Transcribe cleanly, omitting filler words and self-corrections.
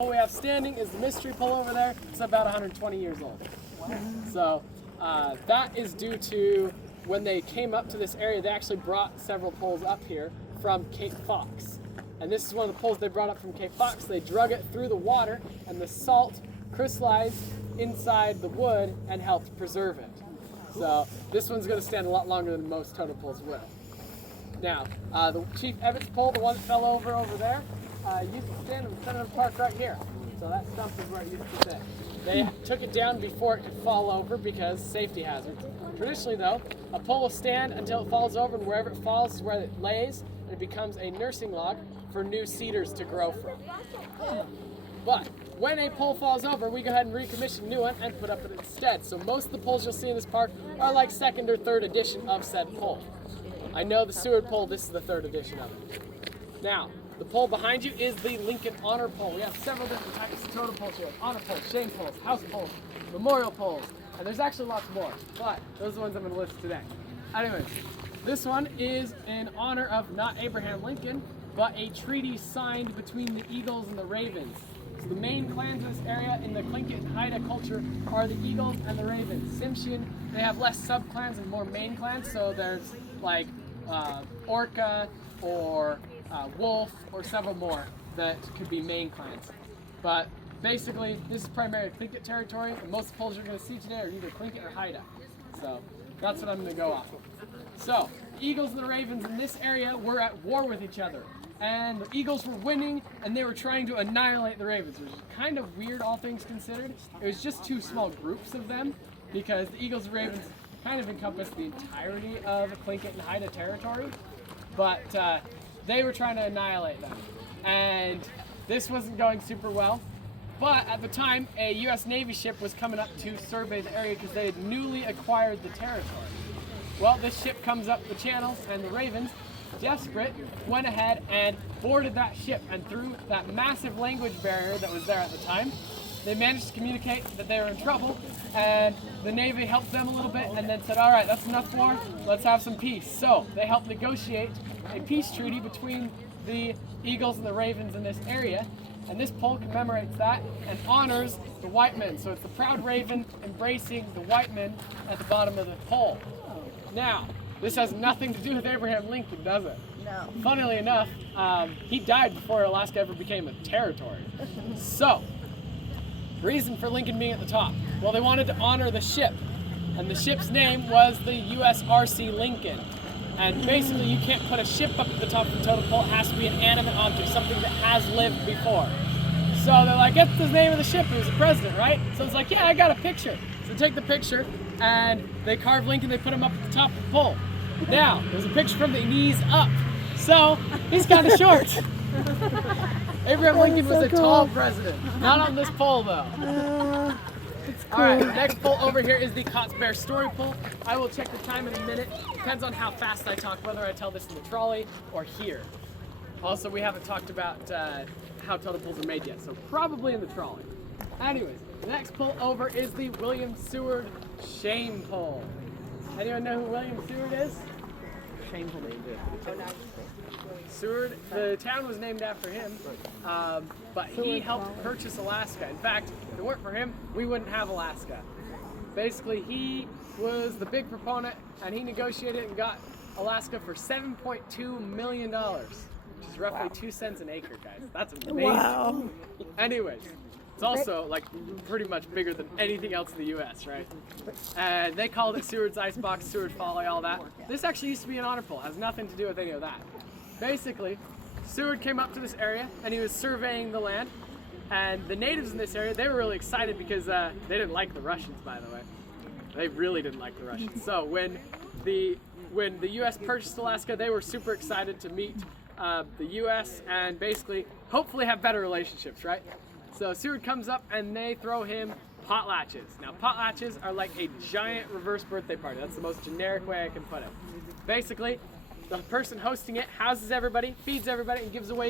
What we have standing is the mystery pole over there. It's about 120 years old. So that is due to when they came up to this area, they actually brought several poles up here from Cape Fox. And this is one of the poles they brought up from Cape Fox. They drug it through the water and the salt crystallized inside the wood and helped preserve it. So this one's going to stand a lot longer than most totem poles will. Now, the Chief Evatt's pole, the one that fell over there, used to stand in the center of the park right here. So that stump is where it used to sit. They took it down before it could fall over because safety hazards. Traditionally though, a pole will stand until it falls over, and wherever it falls is where it lays, and it becomes a nursing log for new cedars to grow from. But when a pole falls over, we go ahead and recommission a new one and put up it instead. So most of the poles you'll see in this park are like second or third edition of said pole. I know the Seward pole, this is the third edition of it. Now, the pole behind you is the Lincoln Honor Pole. We have several different types of totem poles here. Honor poles, shame poles, house poles, memorial poles, and there's actually lots more, but those are the ones I'm going to list today. Anyways, this one is in honor of not Abraham Lincoln, but a treaty signed between the Eagles and the Ravens. So the main clans in this area in the Tlingit and Haida culture are the Eagles and the Ravens. Tsimshian, they have less sub-clans and more main clans, so there's like Orca or Wolf or several more that could be main clans. But basically, this is primarily Tlingit territory, and most poles you're going to see today are either Tlingit or Haida. So that's what I'm going to go off of. So, the Eagles and the Ravens in this area were at war with each other. And the Eagles were winning, and they were trying to annihilate the Ravens, which is kind of weird, all things considered. It was just two small groups of them, because the Eagles and Ravens kind of encompassed the entirety of Tlingit and Haida territory. But they were trying to annihilate them. And this wasn't going super well. But at the time, a U.S. Navy ship was coming up to survey the area because they had newly acquired the territory. Well, this ship comes up the channel, and the Ravens, desperate, went ahead and boarded that ship. And through that massive language barrier that was there at the time, they managed to communicate that they were in trouble, and the Navy helped them a little bit and then said, all right, that's enough war, let's have some peace. So they helped negotiate a peace treaty between the Eagles and the Ravens in this area, and this pole commemorates that and honors the white men. So it's the proud raven embracing the white men at the bottom of the pole. Now, this has nothing to do with Abraham Lincoln, does it? No. Funnily enough, he died before Alaska ever became a territory. So, reason for Lincoln being at the top. Well, they wanted to honor the ship, and the ship's name was the USRC Lincoln. And basically, you can't put a ship up at the top of the totem pole. It has to be an animate object, something that has lived before. So they're like, that's the name of the ship. It was the president, right? So it's like, yeah, I got a picture. So take the picture, and they carved Lincoln. They put him up at the top of the pole. Now, there's a picture from the knees up. So he's kind of short. Abraham Lincoln was a tall president. Not on this pole, though. All right, next pole over here is the Cott's Bear Story pole. I will check the time in a minute. Depends on how fast I talk, whether I tell this in the trolley or here. Also, we haven't talked about how totem poles are made yet, so probably in the trolley. Anyways, the next pole over is the William Seward shame pole. Anyone know who William Seward is? Shameful name. Seward, the town was named after him, but he helped purchase Alaska. In fact, if it weren't for him, we wouldn't have Alaska. Basically, he was the big proponent, and he negotiated and got Alaska for $7.2 million, which is roughly 2 cents an acre, guys. That's amazing. Wow. Anyways, it's also like pretty much bigger than anything else in the U.S., right? And they called it Seward's Icebox, Seward Folly, all that. This actually used to be an honor pole. It has nothing to do with any of that. Basically, Seward came up to this area and he was surveying the land, and the natives in this area, they were really excited because they didn't like the Russians, by the way. They really didn't like the Russians. So when the U.S. purchased Alaska, they were super excited to meet the U.S. and basically hopefully have better relationships, right? So Seward comes up and they throw him potlatches. Now potlatches are like a giant reverse birthday party. That's the most generic way I can put it. Basically, the person hosting it houses everybody, feeds everybody, and gives away